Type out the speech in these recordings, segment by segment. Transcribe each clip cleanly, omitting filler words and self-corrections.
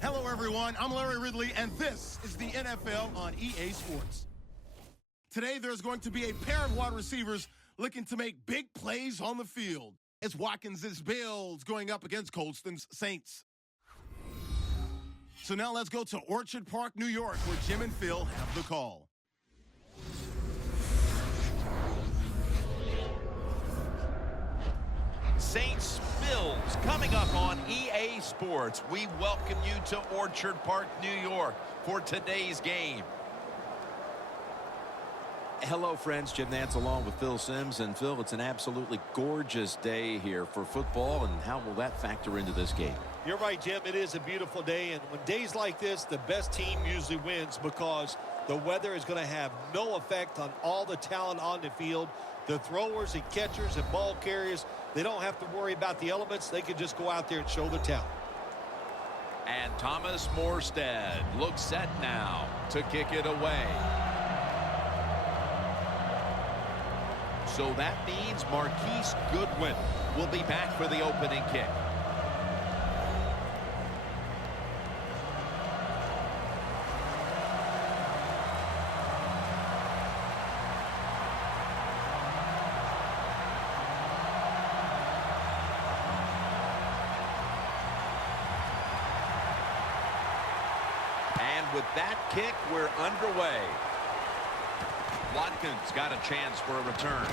Hello, everyone. I'm Larry Ridley, and this is the NFL on EA Sports. Today, there's going to be a pair of wide receivers looking to make big plays on the field. It's Watkins' Bills going up against Colston's Saints. So now let's go to Orchard Park, New York, where Jim and Phil have the call. Saints Bills coming up on EA Sports. We welcome you to Orchard Park, New York for today's game. Hello, friends. Jim Nantz along with Phil Simms. And Phil, it's an absolutely gorgeous day here for football. And how will that factor into this game? You're right, Jim. It is a beautiful day. And when days like this, the best team usually wins because the weather is going to have no effect on all the talent on the field. The throwers and catchers and ball carriers, they don't have to worry about the elements. They can just go out there and show their talent. And Thomas Morstead looks set now to kick it away. So that means Marquise Goodwin will be back for the opening kick. And with that kick, we're underway. Watkins got a chance for a return.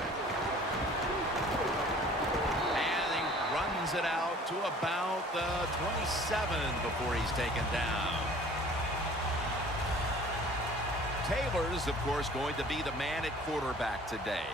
And he runs it out to about the 27 before he's taken down. Taylor's, of course, going to be the man at quarterback today.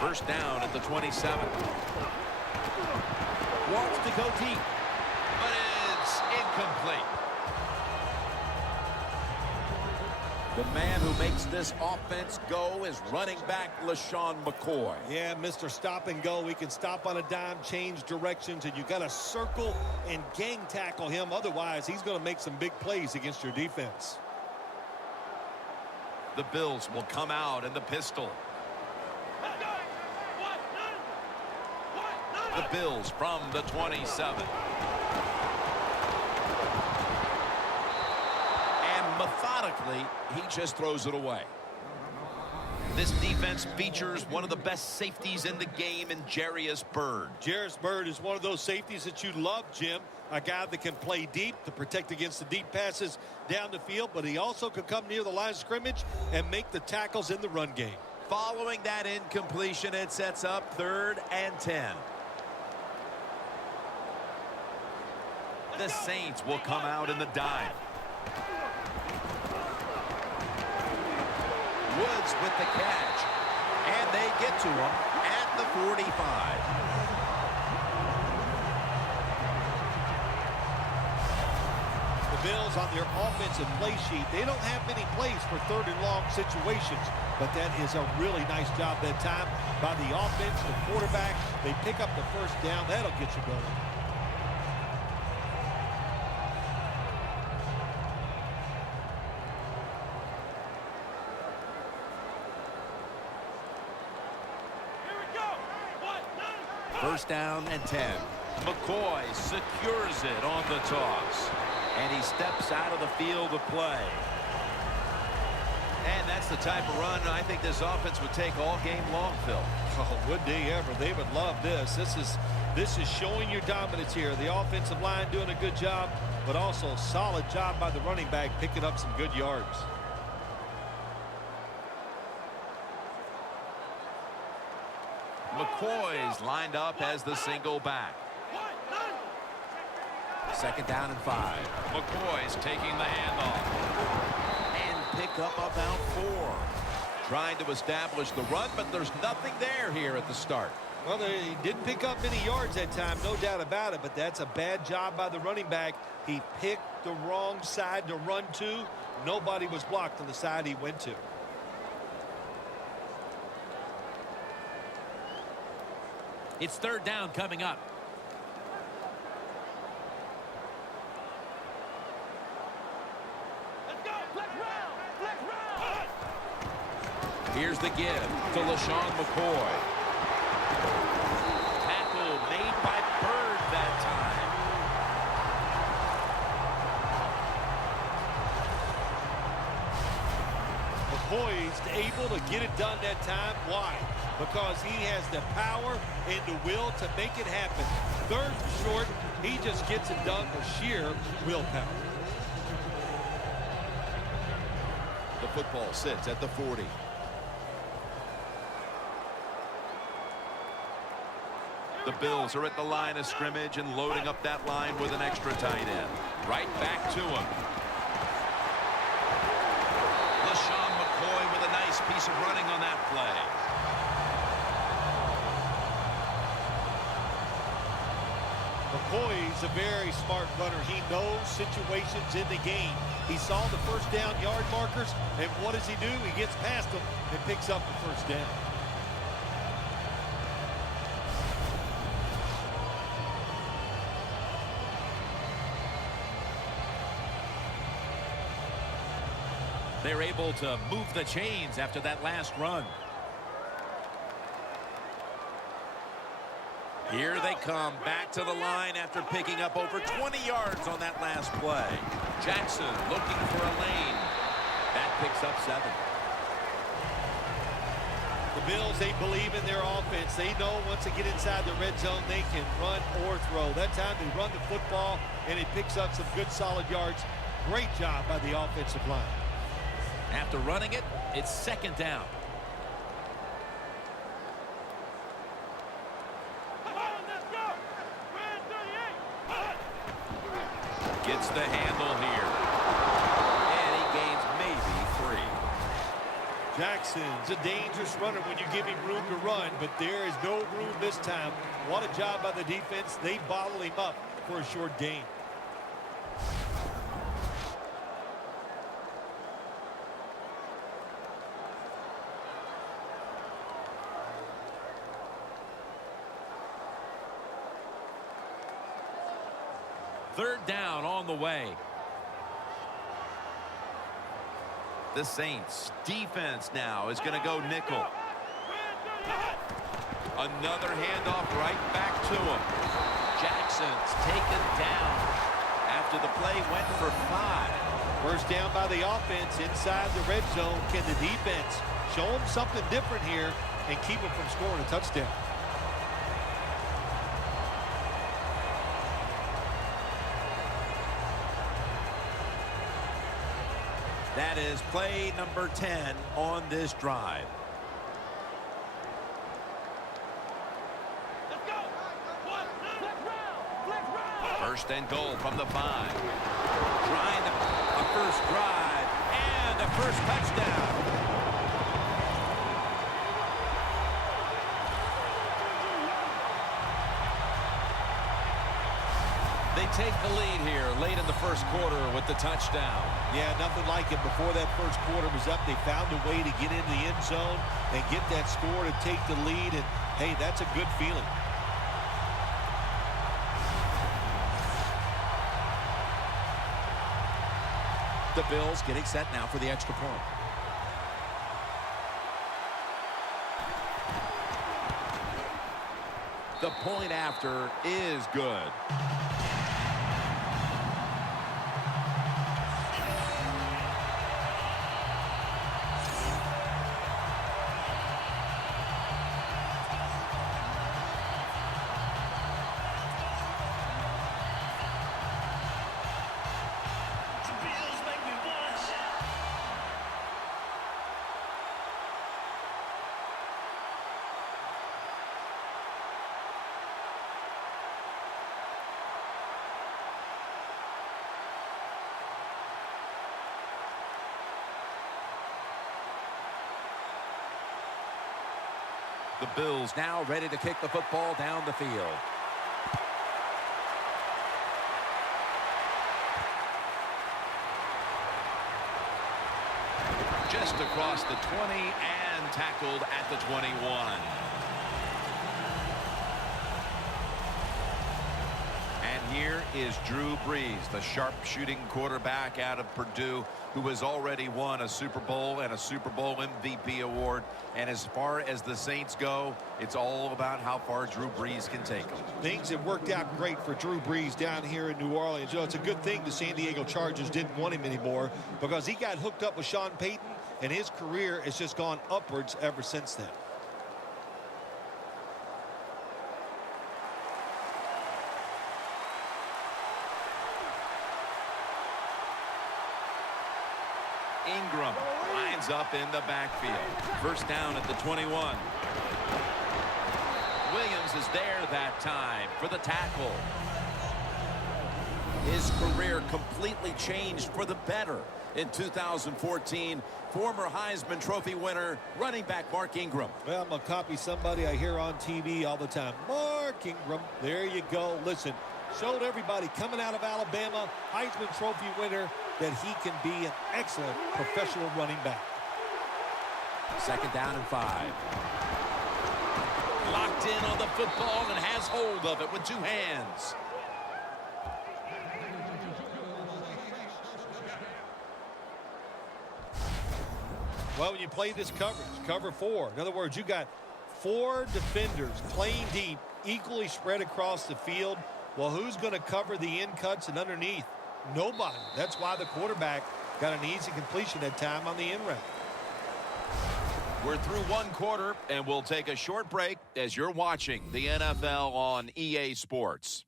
First down at the 27. Wants to go deep, but it's incomplete. The man who makes this offense go is running back LaShawn McCoy. Yeah, Mr. Stop and Go. He can stop on a dime, change directions, and you got to circle and gang tackle him. Otherwise, he's going to make some big plays against your defense. The Bills will come out in the pistol. The Bills from the 27. And methodically, he just throws it away. This defense features one of the best safeties in the game in Jarius Byrd. Jarius Byrd is one of those safeties that you love, Jim. A guy that can play deep to protect against the deep passes down the field, but he also can come near the line of scrimmage and make the tackles in the run game. Following that incompletion, it sets up 3rd and 10. The Saints will come out in the dime. Woods with the catch. And they get to him at the 45. The Bills on their offensive play sheet, they don't have many plays for 3rd and long situations, but that is a really nice job that time by the offense, the quarterback. They pick up the first down. That'll get you going. First down and 10. McCoy secures it on the toss. And he steps out of the field of play. And that's the type of run I think this offense would take all game long, Phil. Oh, would they ever? They would love this. This is showing your dominance here. The offensive line doing a good job, but also a solid job by the running back picking up some good yards. McCoy's lined up as the single back. 2nd down and 5. McCoy's taking the handoff. And pick up about 4. Trying to establish the run, but there's nothing there here at the start. Well, he didn't pick up many yards that time, no doubt about it, but that's a bad job by the running back. He picked the wrong side to run to. Nobody was blocked on the side he went to. It's third down coming up. Let's go. Flex round. Flex round. Here's the give to LaShawn McCoy. Tackle made by Bird that time. McCoy's able to get it done that time. Why? Because he has the power and the will to make it happen. Third and short, he just gets it done with sheer willpower. The football sits at the 40. The Bills are at the line of scrimmage and loading up that line with an extra tight end. Right back to him. LaShawn McCoy with a nice piece of running on that play. McCoy's a very smart runner. He knows situations in the game. He saw the first down yard markers, and what does he do? He gets past them and picks up the first down. They're able to move the chains after that last run. Here they come back to the line after picking up over 20 yards on that last play. Jackson looking for a lane. That picks up 7. The Bills, they believe in their offense. They know once they get inside the red zone, they can run or throw. That time they run the football, and it picks up some good solid yards. Great job by the offensive line. After running it, it's second down. Let's go. Red 38. Gets the handle here. And he gains maybe 3. Jackson's a dangerous runner when you give him room to run, but there is no room this time. What a job by the defense. They bottle him up for a short gain. Third down on the way. The Saints defense now is going to go nickel. Another handoff right back to him. Jackson's taken down after the play went for 5. First down by the offense inside the red zone. Can the defense show them something different here and keep them from scoring a touchdown? That is play number 10 on this drive. Let's go. Flex round. Flex round. First and goal from the 5. Trying a first drive and a first touchdown. They take the lead here late in the first quarter with the touchdown. Yeah, nothing like it. Before that first quarter was up, they found a way to get into the end zone and get that score to take the lead. And, hey, that's a good feeling. The Bills getting set now for the extra point. The point after is good. The Bills now ready to kick the football down the field. Just across the 20 and tackled at the 21. And here is Drew Brees, the sharpshooting quarterback out of Purdue, who has already won a Super Bowl and a Super Bowl MVP award. And as far as the Saints go, it's all about how far Drew Brees can take them. Things have worked out great for Drew Brees down here in New Orleans. You know, it's a good thing the San Diego Chargers didn't want him anymore because he got hooked up with Sean Payton, and his career has just gone upwards ever since then. Ingram lines up in the backfield. First down at the 21. Williams is there that time for the tackle. His career completely changed for the better in 2014. Former Heisman Trophy winner, running back Mark Ingram. Well, I'm going to copy somebody I hear on TV all the time. Mark Ingram. There you go. Listen, showed everybody coming out of Alabama, Heisman Trophy winner, that he can be an excellent professional running back. Second down and 5. Locked in on the football and has hold of it with two hands. Well, when you play this coverage, cover 4. In other words, you got 4 defenders playing deep, equally spread across the field. Well, who's going to cover the in cuts and underneath? Nobody. That's why the quarterback got an easy completion that time on the in route. We're through one quarter, and we'll take a short break as you're watching the NFL on EA Sports.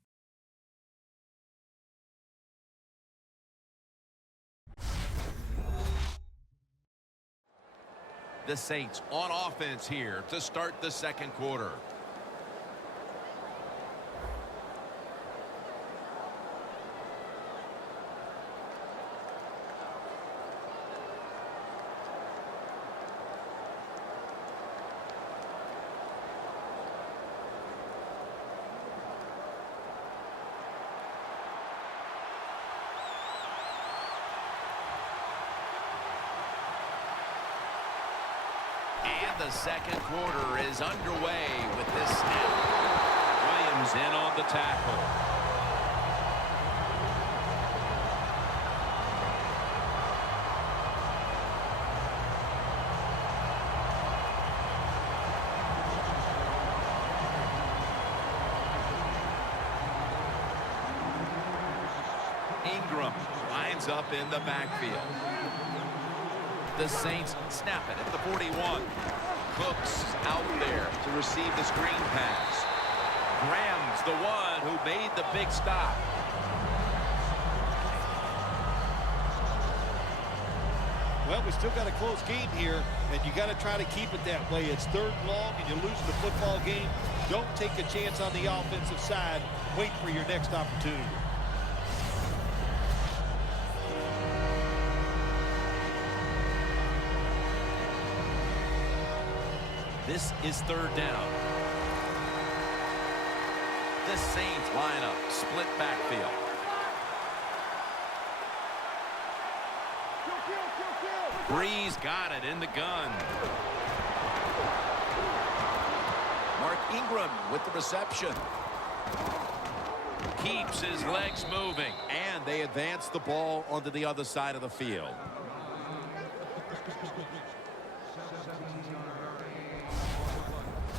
The Saints on offense here to start the second quarter. The second quarter is underway with this snap. Williams in on the tackle. Ingram lines up in the backfield. The Saints snap it at the 41. Cooks out there to receive the screen pass. Graham's the one who made the big stop. Well, we still got a close game here, and you got to try to keep it that way. It's 3rd and long, and you lose the football game. Don't take a chance on the offensive side. Wait for your next opportunity. This is 3rd down. The Saints line up, split backfield. Brees got it in the gun. Mark Ingram with the reception. Keeps his legs moving. And they advance the ball onto the other side of the field.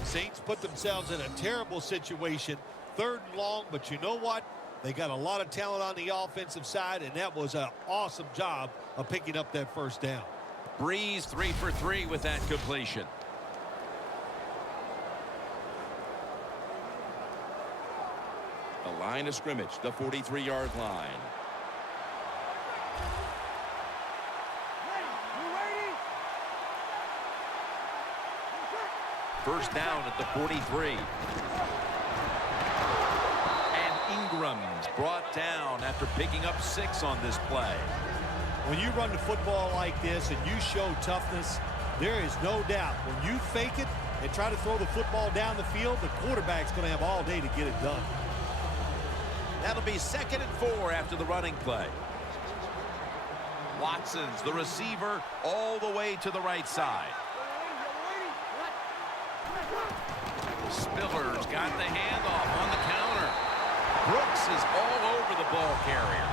Saints put themselves in a terrible situation. 3rd and long, but you know what? They got a lot of talent on the offensive side, and that was an awesome job of picking up that first down. Brees 3 for 3 with that completion. The line of scrimmage, the 43-yard line. First down at the 43. And Ingram's brought down after picking up 6 on this play. When you run the football like this and you show toughness, there is no doubt when you fake it and try to throw the football down the field, the quarterback's going to have all day to get it done. That'll be 2nd and 4 after the running play. Watson's the receiver all the way to the right side. Spiller's got the handoff on the counter. Brooks is all over the ball carrier.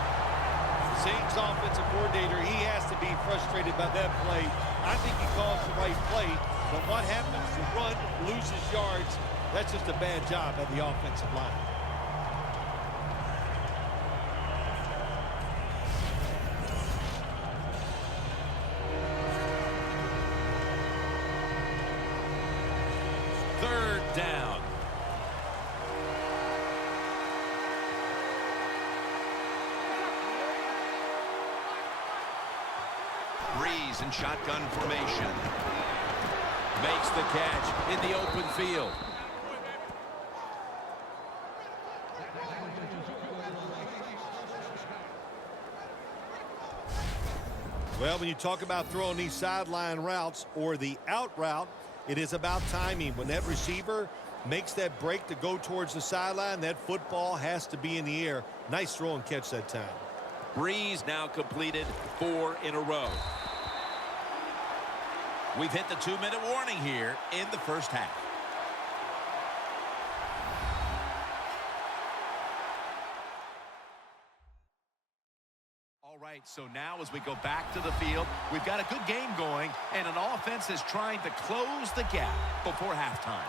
Saints offensive coordinator, he has to be frustrated by that play. I think he calls the right play, but what happens? The run loses yards. That's just a bad job by the offensive line. Third down. Breeze in shotgun formation. Makes the catch in the open field. Well, when you talk about throwing these sideline routes or the out route, it is about timing. When that receiver makes that break to go towards the sideline, that football has to be in the air. Nice throw and catch that time. Breeze now completed 4 in a row. We've hit the 2-minute warning here in the first half. All right, so now as we go back to the field, we've got a good game going, and an offense is trying to close the gap before halftime.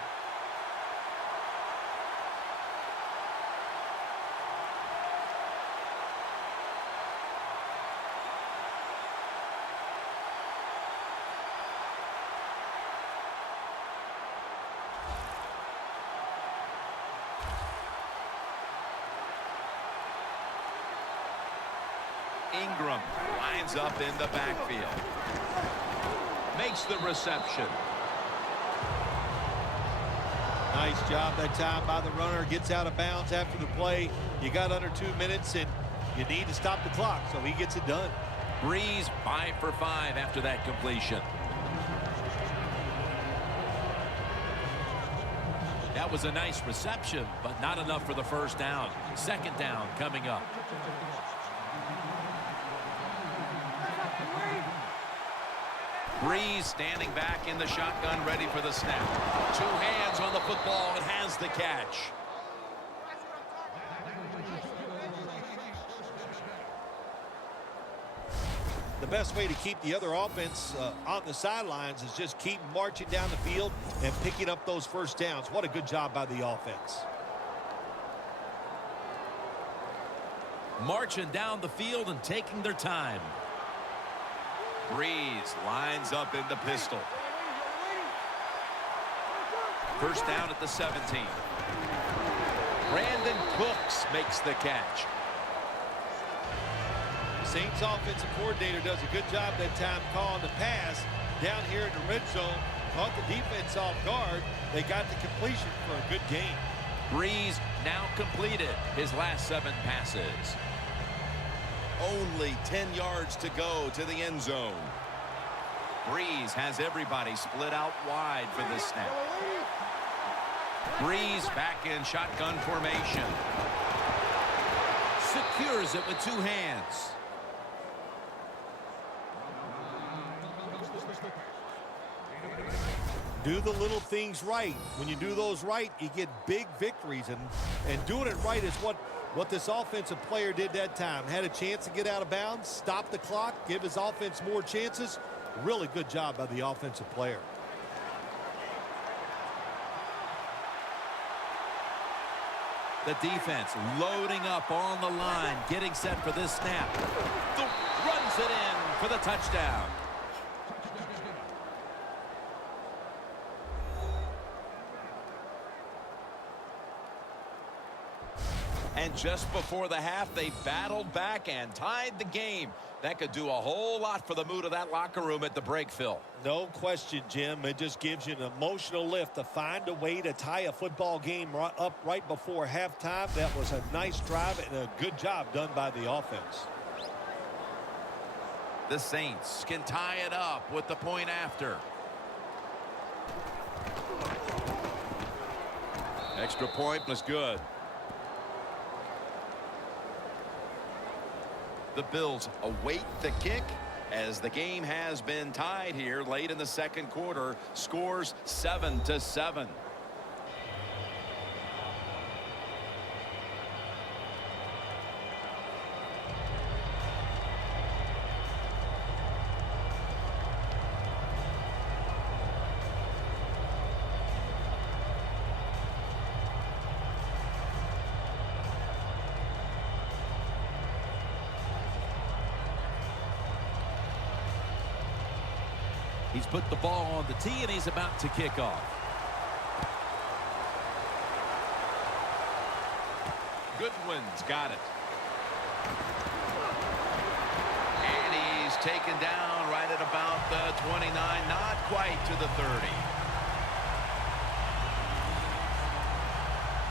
Ingram lines up in the backfield. Makes the reception. Nice job that time by the runner. Gets out of bounds after the play. You got under 2 minutes, and you need to stop the clock, so he gets it done. Breeze 5 for 5 after that completion. That was a nice reception, but not enough for the first down. 2nd down coming up. Breeze standing back in the shotgun, ready for the snap. 2 hands on the football and has the catch. The best way to keep the other offense on the sidelines is just keep marching down the field and picking up those first downs. What a good job by the offense. Marching down the field and taking their time. Breeze lines up in the pistol. First down at the 17. Brandon Cooks makes the catch. Saints offensive coordinator does a good job that time calling the pass down here in the red zone. Caught the defense off guard. They got the completion for a good game. Breeze now completed his last 7 passes. Only 10 yards to go to the end zone. Breeze has everybody split out wide for this snap. Breeze back in shotgun formation. Secures it with 2 hands. Do the little things right. When you do those right, you get big victories. And doing it right is what this offensive player did that time. Had a chance to get out of bounds, stop the clock, give his offense more chances. Really good job by the offensive player. The defense loading up on the line, getting set for this snap. Runs it in for the touchdown. And just before the half, they battled back and tied the game. That could do a whole lot for the mood of that locker room at the break, Phil. No question, Jim. It just gives you an emotional lift to find a way to tie a football game up right before halftime. That was a nice drive and a good job done by the offense. The Saints can tie it up with the point after. Extra point was good. The Bills await the kick as the game has been tied here late in the second quarter. Scores 7-7. He's put the ball on the tee, and he's about to kick off. Goodwin's got it. And he's taken down right at about the 29, not quite to the 30.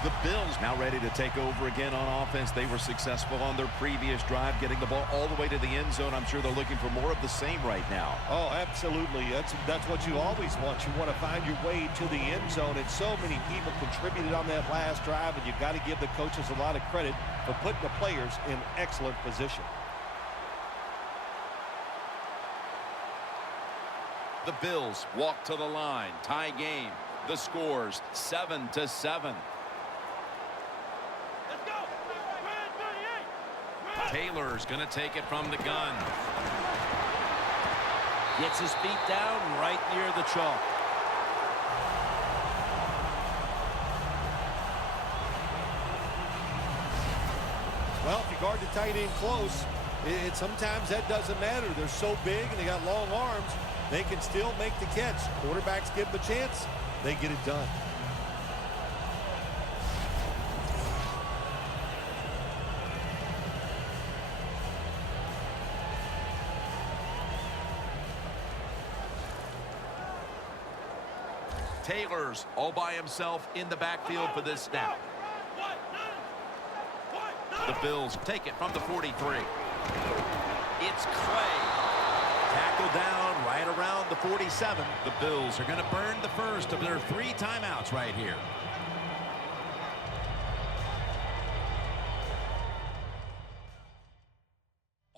The Bills now ready to take over again on offense. They were successful on their previous drive, getting the ball all the way to the end zone. I'm sure they're looking for more of the same right now. Oh, absolutely. That's what you always want. You want to find your way to the end zone, and so many people contributed on that last drive, and you've got to give the coaches a lot of credit for putting the players in excellent position. The Bills walk to the line. Tie game. The scores 7-7. Taylor's going to take it from the gun. Gets his feet down right near the chalk. Well, if you guard the tight end close, sometimes that doesn't matter. They're so big and they got long arms, they can still make the catch. Quarterbacks give them a chance, they get it done. Taylor's all by himself in the backfield for this snap. The Bills take it from the 43. It's Clay. Tackled down right around the 47. The Bills are going to burn the first of their 3 timeouts right here.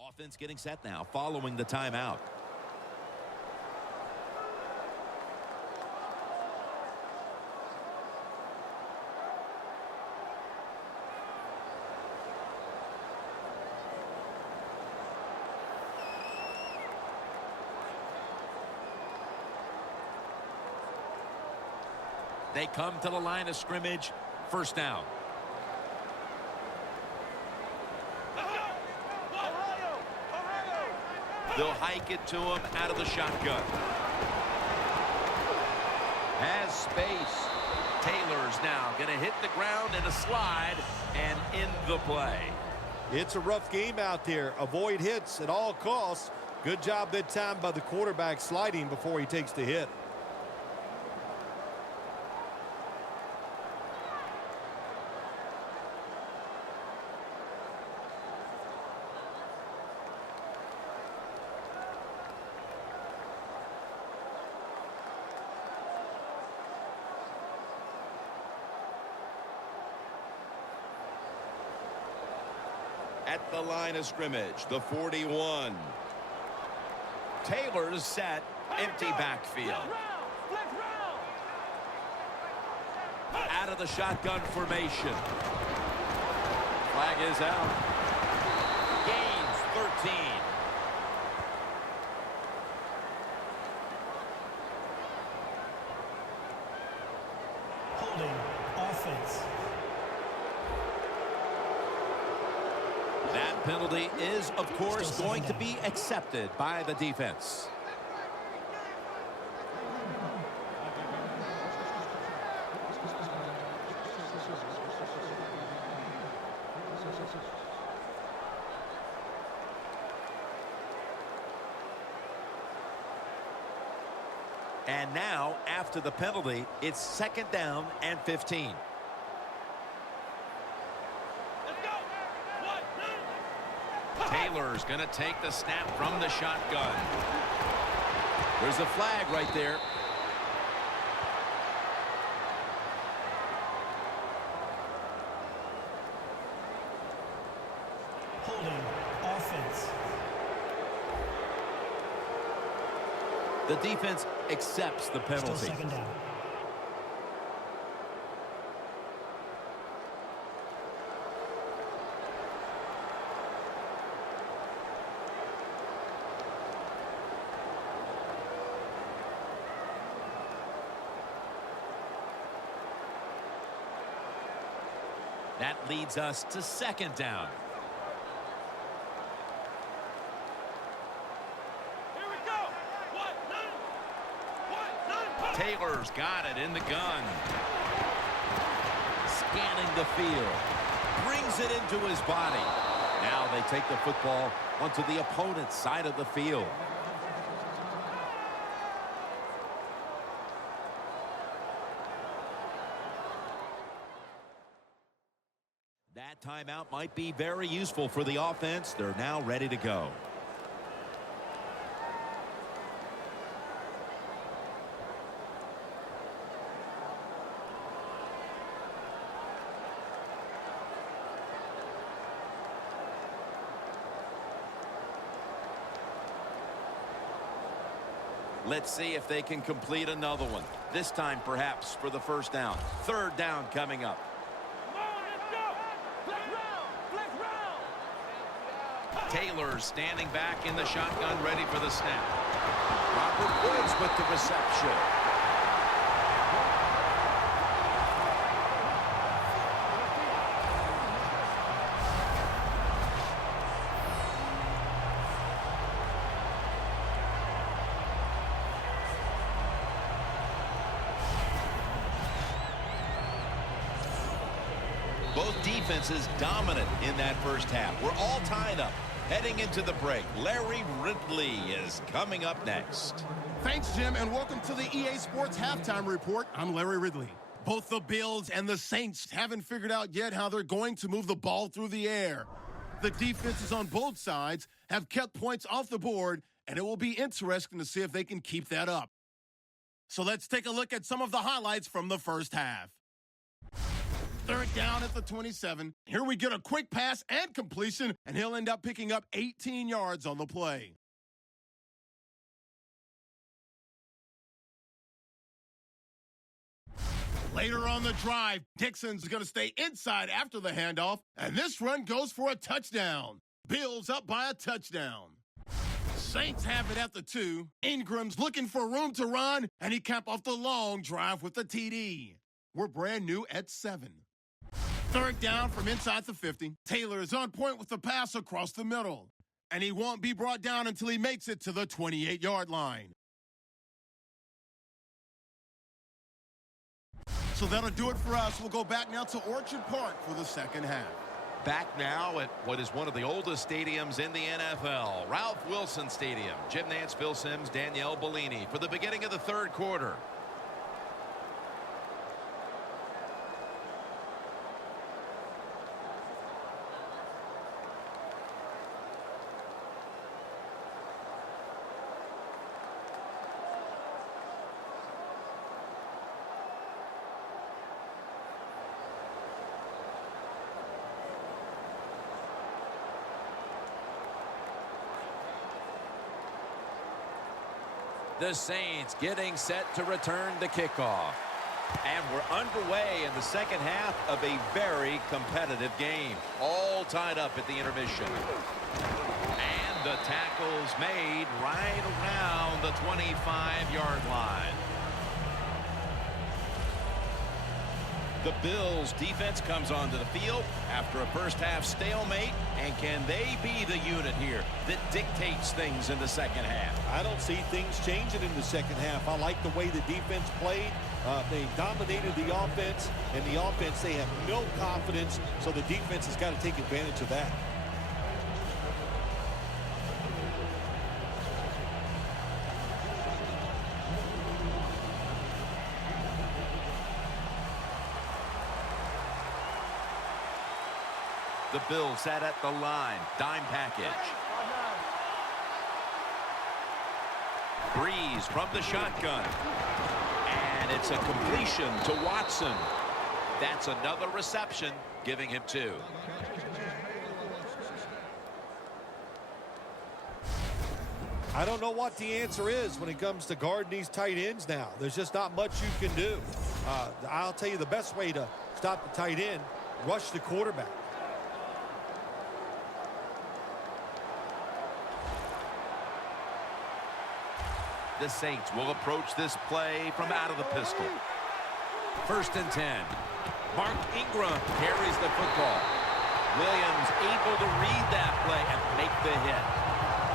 Offense getting set now following the timeout. They come to the line of scrimmage. First down. They'll hike it to him out of the shotgun. Has space. Taylor's now going to hit the ground in a slide and in the play. It's a rough game out there. Avoid hits at all costs. Good job that time by the quarterback sliding before he takes the hit. At the line of scrimmage, the 41. Taylor's set, empty backfield. Out of the shotgun formation. Flag is out. Gains 13. Holding offense. That penalty is, of course, going to be accepted by the defense. And now, after the penalty, it's 2nd down and 15. Taylor's going to take the snap from the shotgun. There's a flag right there. Holding. Offense. The defense accepts the penalty. Still second down. That leads us to second down. Here we go. What? None. Taylor's got it in the gun. Scanning the field. Brings it into his body. Now they take the football onto the opponent's side of the field. That timeout might be very useful for the offense. They're now ready to go. Let's see if they can complete another one. This time, perhaps, for the first down. Third down coming up. Come on, let's go. Flex round. Taylor's standing back in the shotgun, ready for the snap. Robert Woods with the reception. Both defenses dominant in that first half. We're all tied up. Heading into the break, Larry Ridley is coming up next. Thanks, Jim, and welcome to the EA Sports Halftime Report. I'm Larry Ridley. Both the Bills and the Saints haven't figured out yet how they're going to move the ball through the air. The defenses on both sides have kept points off the board, and it will be interesting to see if they can keep that up. So let's take a look at some of the highlights from the first half. Third down at the 27. Here we get a quick pass and completion, and he'll end up picking up 18 yards on the play. Later on the drive, Dixon's going to stay inside after the handoff, and this run goes for a touchdown. Bills up by a touchdown. Saints have it at the 2. Ingram's looking for room to run, and he capped off the long drive with the TD. We're brand new at 7. Third down from inside the 50. Taylor is on point with the pass across the middle, and he won't be brought down until he makes it to the 28-yard line. So that'll do it for us. We'll go back now to Orchard Park for the second half. Back now at what is one of the oldest stadiums in the NFL, Ralph Wilson Stadium. Jim Nantz, Phil Simms, Danielle Bellini for the beginning of the third quarter. The Saints getting set to return the kickoff. And we're underway in the second half of a very competitive game. All tied up at the intermission. And the tackle's made right around the 25-yard line. The Bills defense comes onto the field after a first half stalemate, and can they be the unit here that dictates things in the second half? I don't see things changing in the second half. I like the way the defense played. They dominated the offense, and the offense, they have no confidence, so the defense has got to take advantage of that. The Bills sat at the line. Dime package. Breeze from the shotgun. And it's a completion to Watson. That's another reception, giving him 2. I don't know what the answer is when it comes to guarding these tight ends now. There's just not much you can do. I'll tell you the best way to stop the tight end, rush the quarterback. The Saints will approach this play from out of the pistol. 1st and 10. Mark Ingram carries the football. Williams able to read that play and make the hit.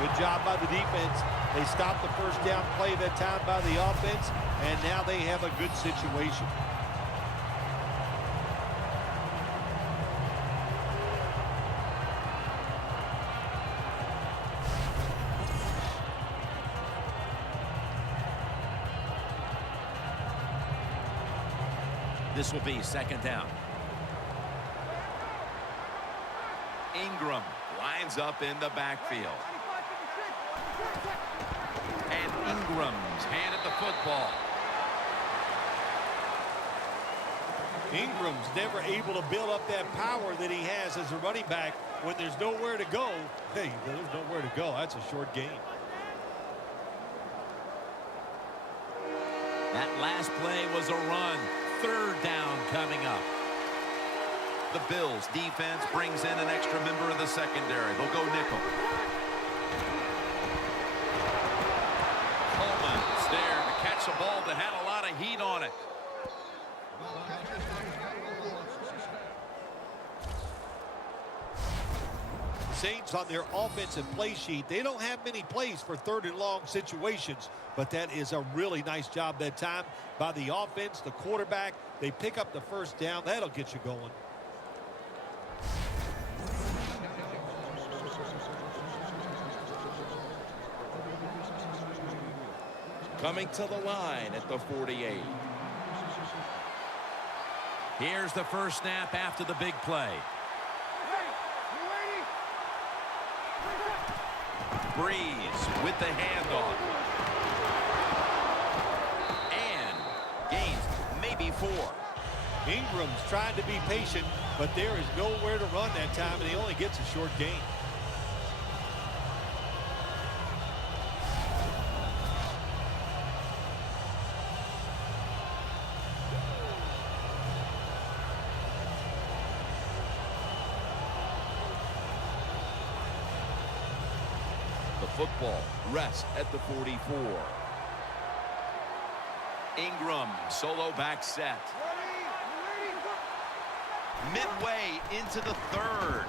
Good job by the defense. They stopped the first down play that time by the offense, and now they have a good situation. This will be 2nd down. Ingram lines up in the backfield. And Ingram's handed the football. Ingram's never able to build up that power that he has as a running back when there's nowhere to go. Hey, there's nowhere to go. That's a short game. That last play was a run. 3rd down coming up. The Bills defense brings in an extra member of the secondary. They'll go nickel. Coleman's there to catch a ball that had a lot of heat on it. Saints on their offensive play sheet, they don't have many plays for 3rd and long situations, but that is a really nice job that time by the offense, the quarterback. They pick up the 1st down. That'll get you going. Coming to the line at the 48. Here's the first snap after the big play. Breeze with the handoff. And gains maybe 4. Ingram's trying to be patient, but there is nowhere to run that time, and he only gets a short gain. Football rest at the 44. Ingram solo back set. Midway into the 3rd.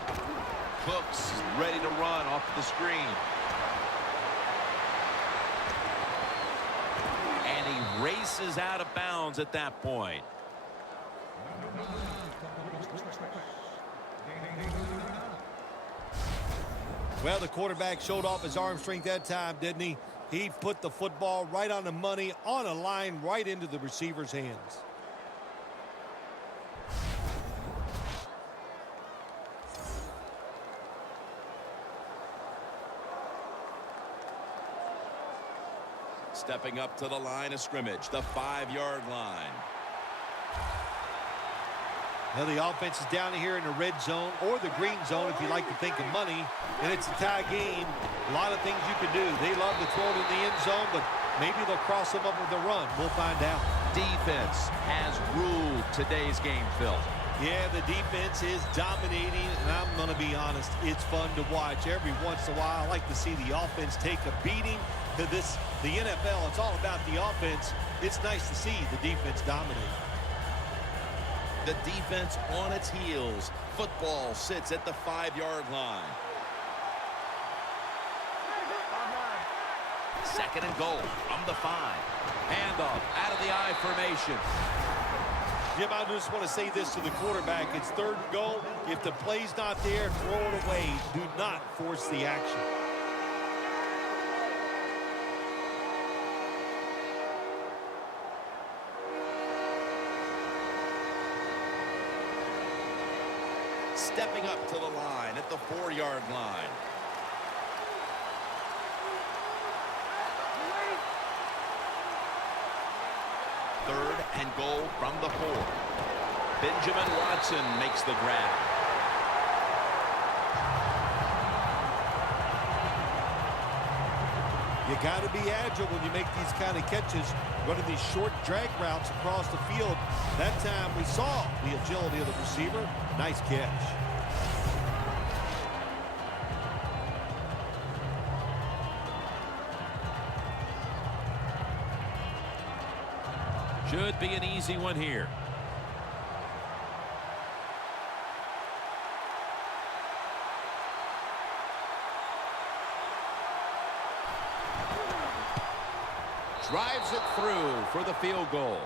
Cooks ready to run off the screen. And he races out of bounds at that point. Well, the quarterback showed off his arm strength that time, didn't he? He put the football right on the money, on a line, right into the receiver's hands. Stepping up to the line of scrimmage, the 5-yard line. Now the offense is down here in the red zone or the green zone if you like to think of money, and it's a tie game. A lot of things you can do. They love to throw it in the end zone, but maybe they'll cross them up with a run. We'll find out. Defense has ruled today's game, Phil. Yeah, the defense is dominating, and I'm going to be honest, it's fun to watch. Every once in a while, I like to see the offense take a beating. To the NFL, it's all about the offense. It's nice to see the defense dominate. The defense on its heels. Football sits at the 5-yard line. 2nd and goal from the 5. Handoff out of the I formation. Jim, I just want to say this to the quarterback. It's 3rd and goal. If the play's not there, throw it away. Do not force the action. Stepping up to the line at the 4-yard line. Third and goal from the 4. Benjamin Watson makes the grab. You got to be agile when you make these kind of catches, running these short drag routes across the field. That time we saw the agility of the receiver. Nice catch. Should be an easy one here. Drives it through for the field goal.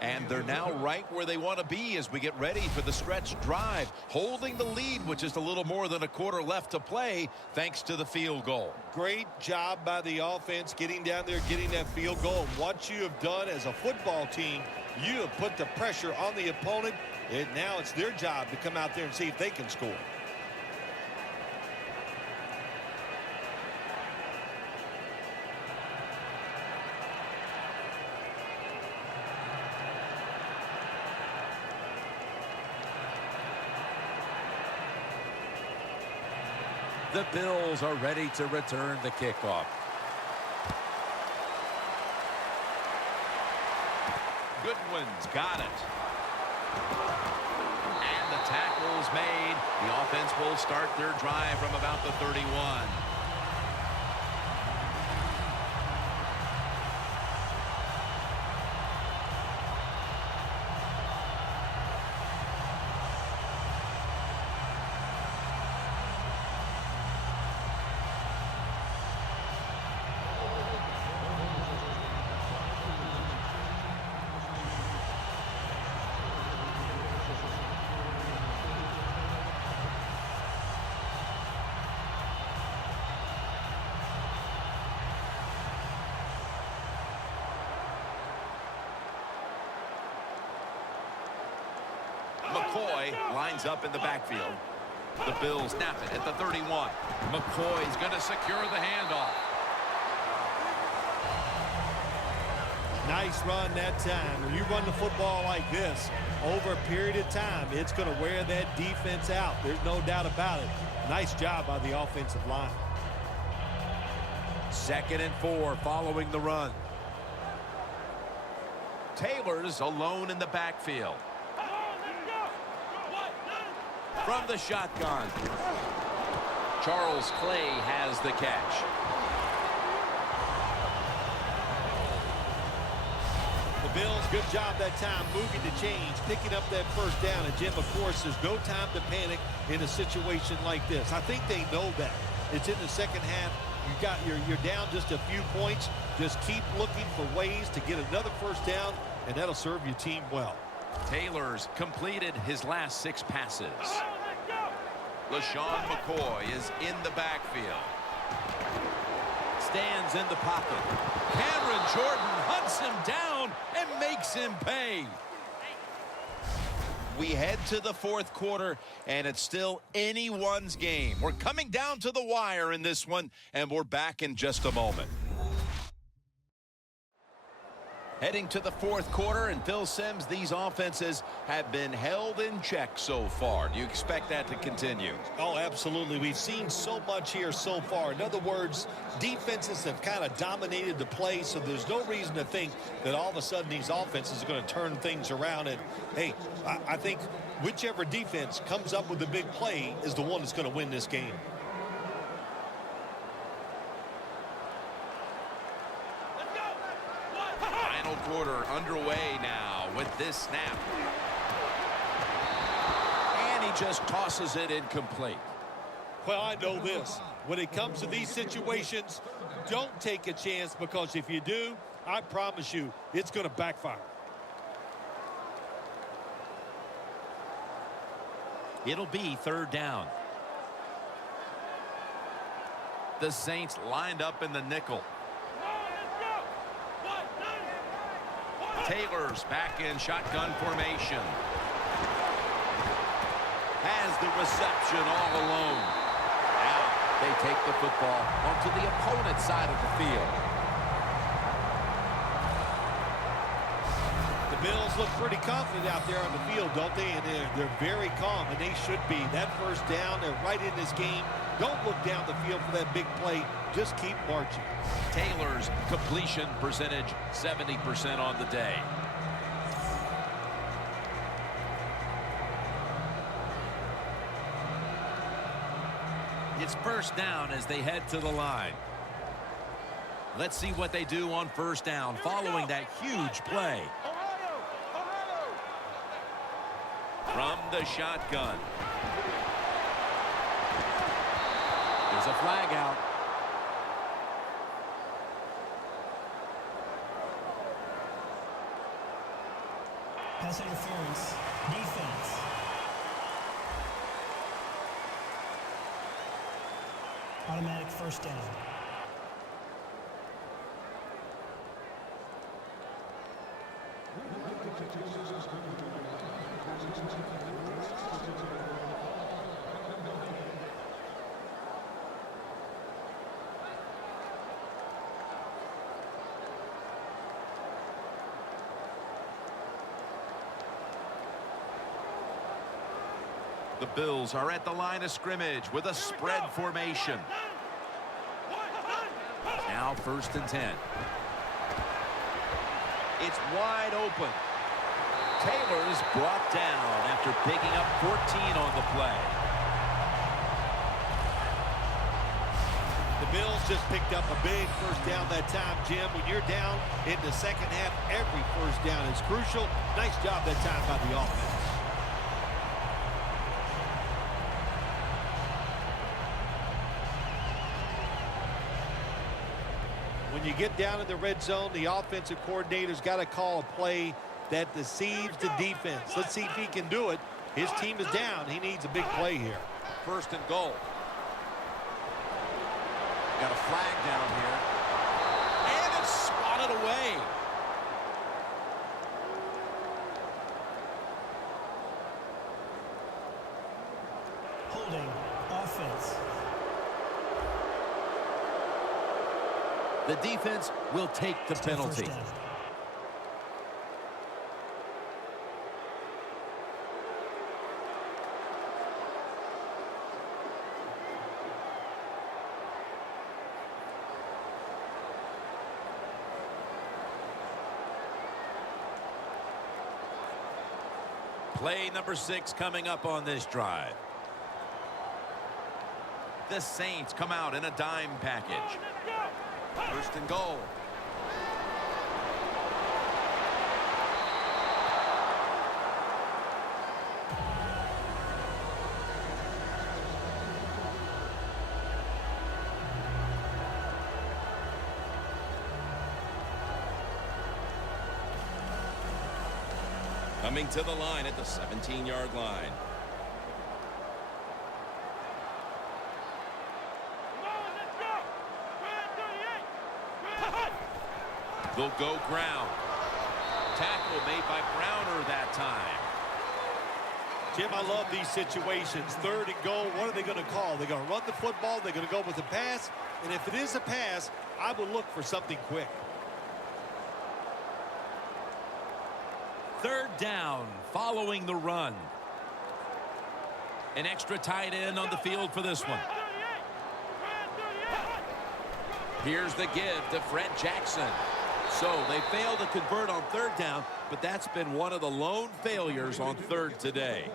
And they're now right where they want to be as we get ready for the stretch drive, holding the lead with just a little more than a quarter left to play thanks to the field goal. Great job by the offense getting down there, getting that field goal. And what you have done as a football team, you have put the pressure on the opponent, and now it's their job to come out there and see if they can score. The Bills are ready to return the kickoff. Goodwin's got it. And the tackle's made. The offense will start their drive from about the 31. McCoy lines up in the backfield. The Bills snap it at the 31. McCoy's going to secure the handoff. Nice run that time. When you run the football like this, over a period of time, it's going to wear that defense out. There's no doubt about it. Nice job by the offensive line. 2nd and 4 following the run. Taylor's alone in the backfield. From the shotgun, Charles Clay has the catch. The Bills, good job that time moving the chains, picking up that first down. And Jim, of course, there's no time to panic in a situation like this. I think they know that. It's in the second half. You're down just a few points. Just keep looking for ways to get another first down, and that'll serve your team well. Taylor's completed his last 6 passes. LaShawn McCoy is in the backfield. Stands in the pocket. Cameron Jordan hunts him down and makes him pay. We head to the 4th quarter, and it's still anyone's game. We're coming down to the wire in this one, and we're back in just a moment. Heading to the 4th quarter, and Phil Simms, these offenses have been held in check so far. Do you expect that to continue? Oh, absolutely. We've seen so much here so far. In other words, defenses have kind of dominated the play, so there's no reason to think that all of a sudden these offenses are going to turn things around. And, hey, I think whichever defense comes up with the big play is the one that's going to win this game. Quarter underway now with this snap. And he just tosses it incomplete. Well, I know this. When it comes to these situations, don't take a chance, because if you do, I promise you, it's going to backfire. It'll be 3rd down. The Saints lined up in the nickel. Taylor's back in shotgun formation. Has the reception all alone. Now they take the football onto the opponent's side of the field. The Bills look pretty confident out there on the field, don't they? And they're very calm, and they should be. That first down, they're right in this game. Don't look down the field for that big play. Just keep marching. Taylor's completion percentage, 70% on the day. It's first down as they head to the line. Let's see what they do on first down following that huge play. From the shotgun. There's a flag out. Pass interference. Defense. Automatic first down. The Bills are at the line of scrimmage with a spread formation. Now first and 10. It's wide open. Taylor's brought down after picking up 14 on the play. The Bills just picked up a big first down that time, Jim. When you're down in the second half, every first down is crucial. Nice job that time by the offense. When you get down in the red zone, the offensive coordinator's got to call a play that deceives the defense. Let's see if he can do it. His team is down. He needs a big play here. First and goal. Got a flag down here. And it's swatted away. Holding. Offense. The defense will take the penalty. First down. Play number 6 coming up on this drive. The Saints come out in a dime package. First and goal. Coming to the line at the 17-yard line. They'll go ground. Tackle made by Browner that time. Jim, I love these situations. Third and goal, what are they going to call? They're going to run the football, they're going to go with a pass, and if it is a pass, I would look for something quick. Third down following the run. An extra tight end on the field for this one. Here's the give to Fred Jackson. So they failed to convert on third down, but that's been one of the lone failures on third today.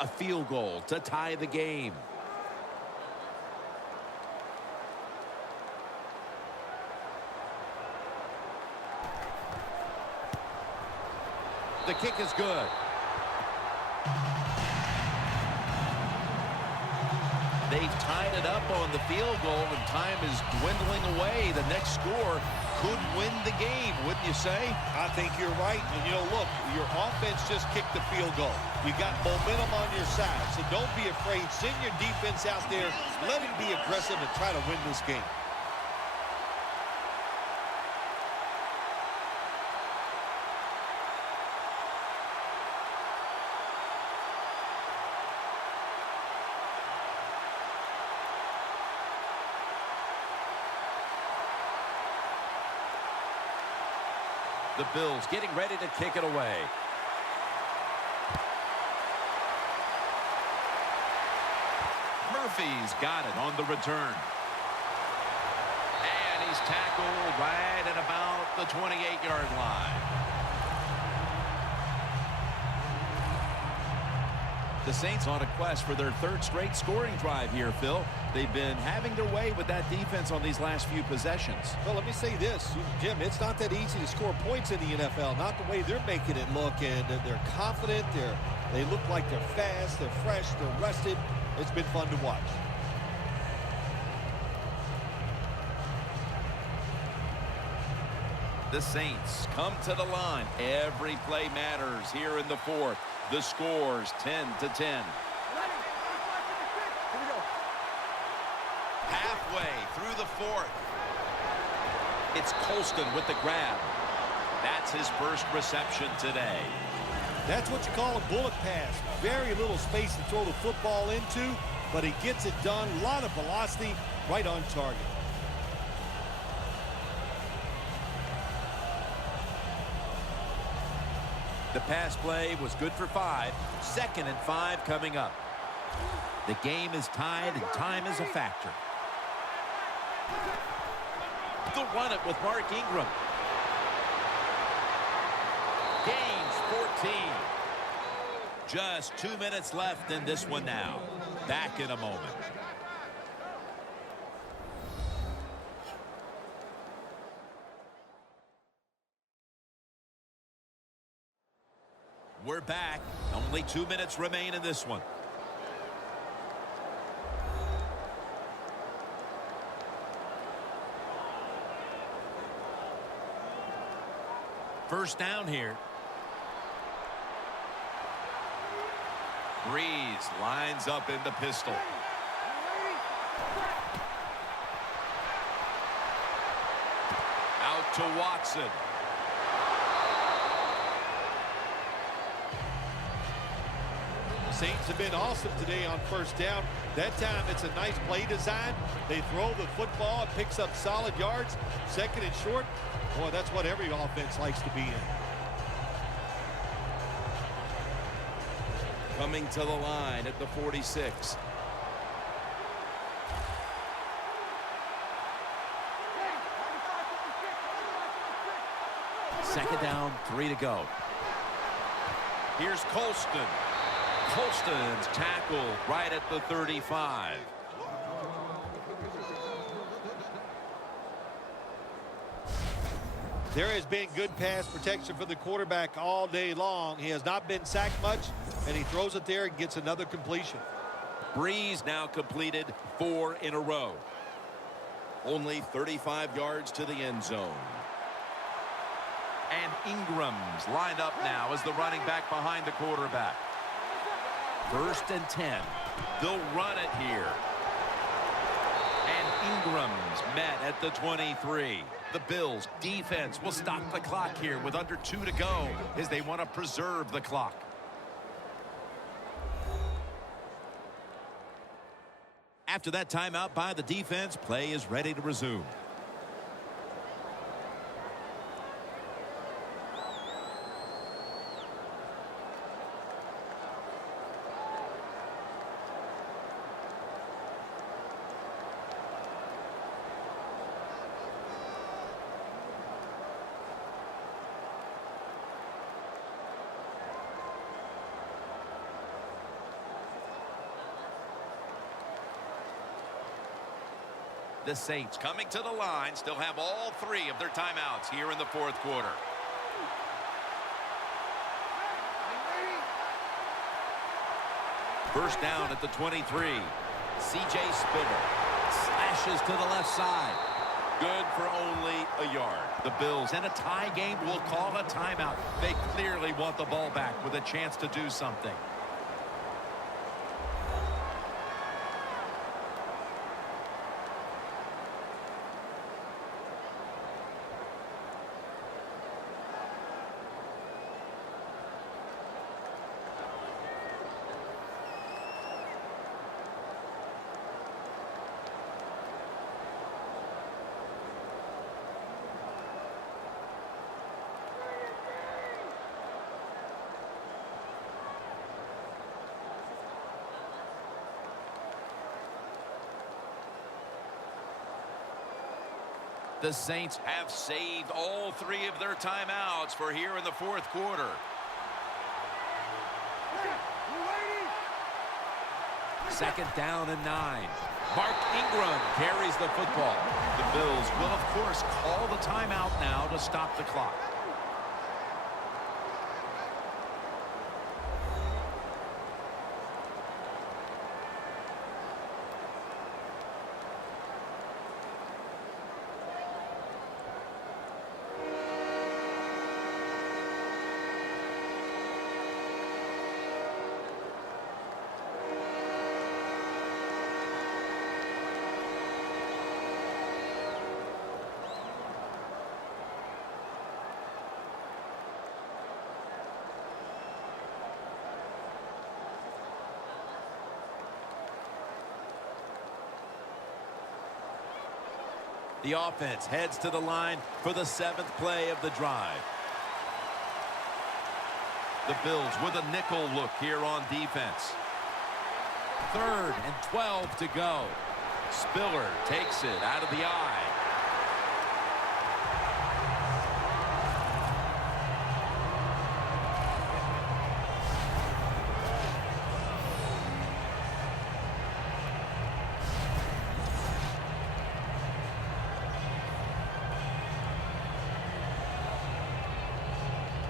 A field goal to tie the game. The kick is good. They've tied it up on the field goal, and time is dwindling away. The next score could win the game, wouldn't you say? I think you're right. And, you know, look, your offense just kicked the field goal. You got momentum on your side, so don't be afraid. Send your defense out there. Let him be aggressive and try to win this game. The Bills getting ready to kick it away. Murphy's got it on the return. And he's tackled right at about the 28-yard line. The Saints on a quest for their third straight scoring drive here, Phil. They've been having their way with that defense on these last few possessions. Well, let me say this, Jim, it's not that easy to score points in the NFL, not the way they're making it look, and they're confident, they look like they're fast, they're fresh, they're rested. It's been fun to watch. The Saints come to the line. Every play matters here in the fourth. The score's 10-10. Halfway through the fourth. It's Colston with the grab. That's his first reception today. That's what you call a bullet pass. Very little space to throw the football into, but he gets it done. A lot of velocity, right on target. The pass play was good for 5. 2nd and 5 coming up. The game is tied and time is a factor. They'll run it with Mark Ingram. Gains 14. Just 2 minutes left in this one now. Back in a moment. We're back. Only 2 minutes remain in this one. First down here. Breeze lines up in the pistol. Out to Watson. Saints have been awesome today on first down. That time it's a nice play design. They throw the football. It picks up solid yards. 2nd and short. Boy, that's what every offense likes to be in. Coming to the line at the 46. Second down, 3 to go. Here's Colston. Colston's tackled right at the 35. There has been good pass protection for the quarterback all day long. He has not been sacked much, and he throws it there and gets another completion. Breeze now completed 4 in a row. Only 35 yards to the end zone. And Ingram's lined up now as the running back behind the quarterback. 1st and 10. They'll run it here. And Ingram's met at the 23. The Bills defense will stop the clock here with under 2 to go as they want to preserve the clock. After that timeout by the defense, play is ready to resume. The Saints coming to the line still have all 3 of their timeouts here in the fourth quarter. First down at the 23. C.J. Spiller slashes to the left side. Good for only a yard. The Bills in a tie game will call a timeout. They clearly want the ball back with a chance to do something. The Saints have saved all 3 of their timeouts for here in the 4th quarter. Second down and 9. Mark Ingram carries the football. The Bills will, of course, call the timeout now to stop the clock. The offense heads to the line for the 7th play of the drive. The Bills with a nickel look here on defense. 3rd and 12 to go. Spiller takes it out of the eye.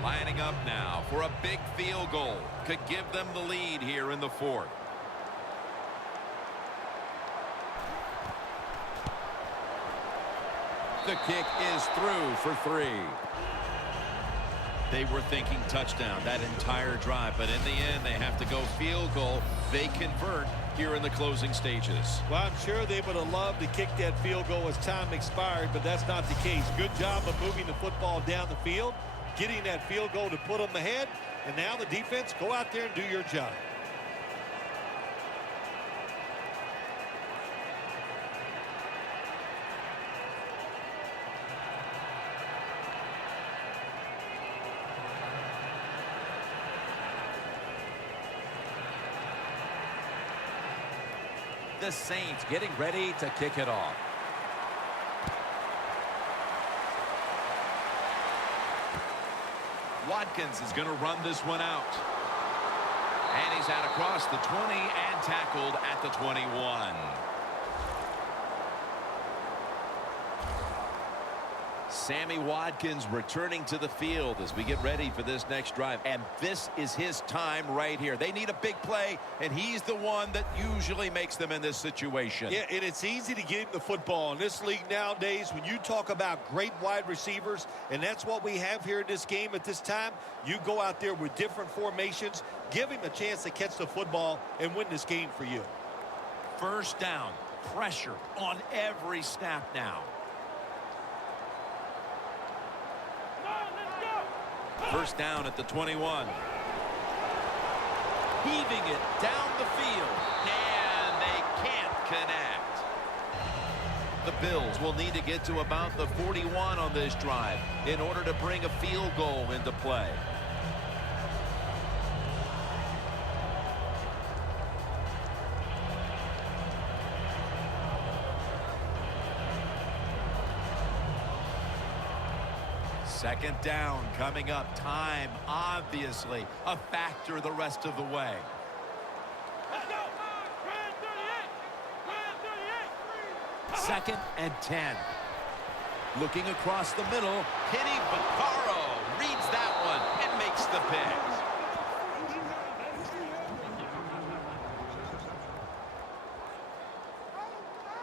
Lining up now for a big field goal. Could give them the lead here in the 4th. The kick is through for 3. They were thinking touchdown that entire drive, but in the end, they have to go field goal. They convert here in the closing stages. Well, I'm sure they would have loved to kick that field goal as time expired, but that's not the case. Good job of moving the football down the field, getting that field goal to put them ahead, and now the defense, go out there and do your job. The Saints getting ready to kick it off. Watkins is going to run this one out. And he's out across the 20 and tackled at the 21. Sammy Watkins returning to the field as we get ready for this next drive. And this is his time right here. They need a big play, and he's the one that usually makes them in this situation. Yeah, and it's easy to get him the football. In this league nowadays, when you talk about great wide receivers, and that's what we have here in this game at this time, you go out there with different formations, give him a chance to catch the football and win this game for you. First down, pressure on every snap now. First down at the 21. Heaving it down the field, and they can't connect. The Bills will need to get to about the 41 on this drive in order to bring a field goal into play. Second down coming up. Time, obviously, a factor the rest of the way. Let's go. Red 38. Red 38. 2nd and 10. Looking across the middle. Kenny Vaccaro reads that one and makes the pick.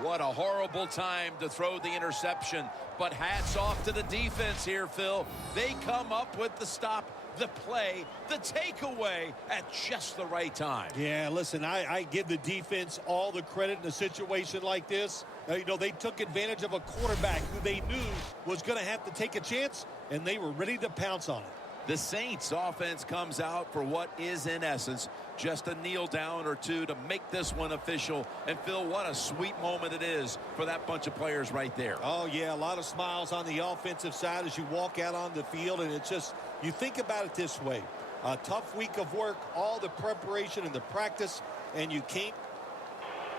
What a horrible time to throw the interception. But hats off to the defense here, Phil. They come up with the stop, the play, the takeaway at just the right time. Yeah, listen, I give the defense all the credit in a situation like this. You know, they took advantage of a quarterback who they knew was going to have to take a chance, and they were ready to pounce on it. The Saints offense comes out for what is, in essence, just a kneel down or two to make this one official. And, Phil, what a sweet moment it is for that bunch of players right there. Oh, yeah, a lot of smiles on the offensive side as you walk out on the field. And it's just, you think about it this way. A tough week of work, all the preparation and the practice, and you can't.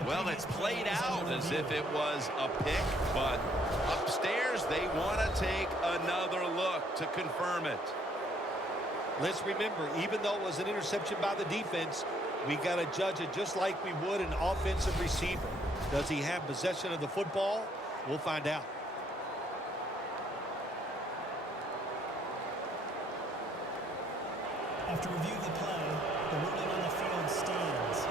Well, it's played out as if it was a pick, but upstairs They want to take another look to confirm it. Let's remember, even though it was an interception by the defense, we got to judge it just like we would an offensive receiver. Does he have possession of the football? We'll find out. After review of the play, the ruling on the field stands.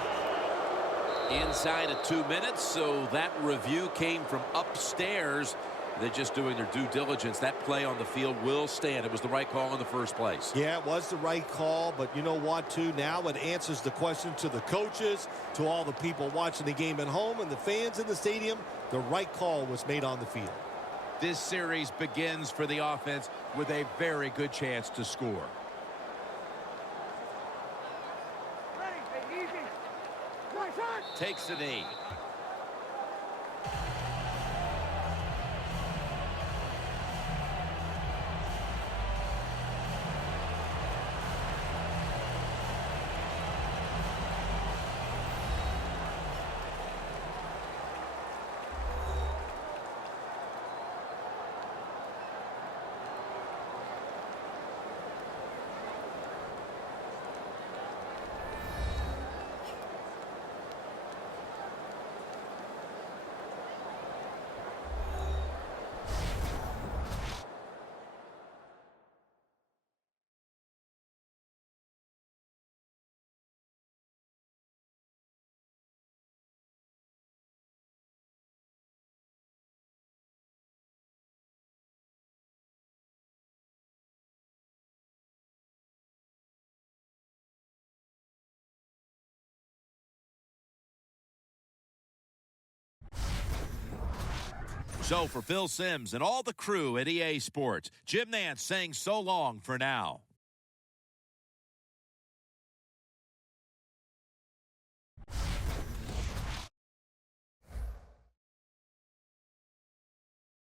Inside of 2 minutes, so that review came from upstairs. They're just doing their due diligence. That play on the field will stand. It was the right call in the first place. Yeah, it was the right call, but you know what, too? Now it answers the question to the coaches, to all the people watching the game at home, and the fans in the stadium. The right call was made on the field. This series begins for the offense with a very good chance to score. Takes the knee. So for Phil Simms and all the crew at EA Sports, Jim Nantz saying so long for now.